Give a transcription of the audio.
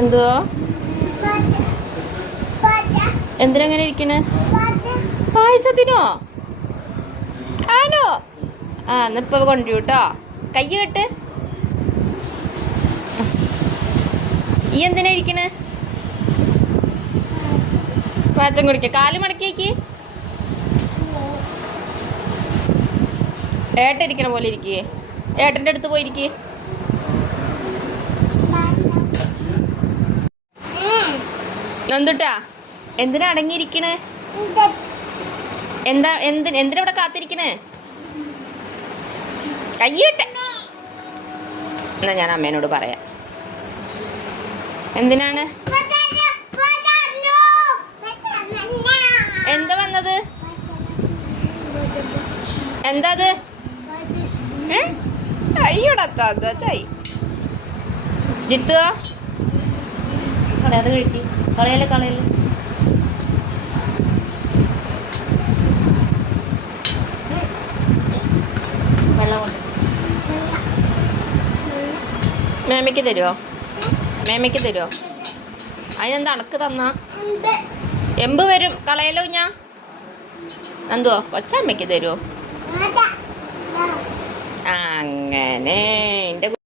എന്തുവാ എന്തിനെങ്ങനെ ഇരിക്കണേ? പായസത്തിനോ? ആണോ? ആ എന്നിപ്പ കൊണ്ടുട്ടോ. കൈ കെട്ട്. ഈ എന്തിനാ ഇരിക്കണേ? പായസം കുടിക്ക. കാല് മടക്കിയേക്ക്. ഏട്ട ഇരിക്കണ പോലെ ഇരിക്കേ. ഏട്ടൻ്റെ അടുത്ത് പോയിരിക്കേ. എന്തുട്ടാ? എന്തിനാ അടങ്ങിയിരിക്കണേ? എന്തിനാ ഇവിടെ കാത്തിരിക്കണേ? കയ്യട്ടെ. എന്നാ ഞാൻ അമ്മേനോട് പറയാം. എന്തിനാണ്? എന്താ വന്നത്? എന്താ അത്? അയ്യോടാ ചായി ജിത്തു കളയാതെ കഴിക്ക്. കളയല്ലേ വെള്ളം കൊണ്ട് മേമയ്ക്ക് തരുമോ? അതിനെന്താ അണക്ക് തന്നാ? എമ്പ് വരും. കളയല്ലോ ഞാൻ. എന്തുവാ കൊച്ചമ്മയ്ക്ക് തരുമോ? അങ്ങനെ എൻ്റെ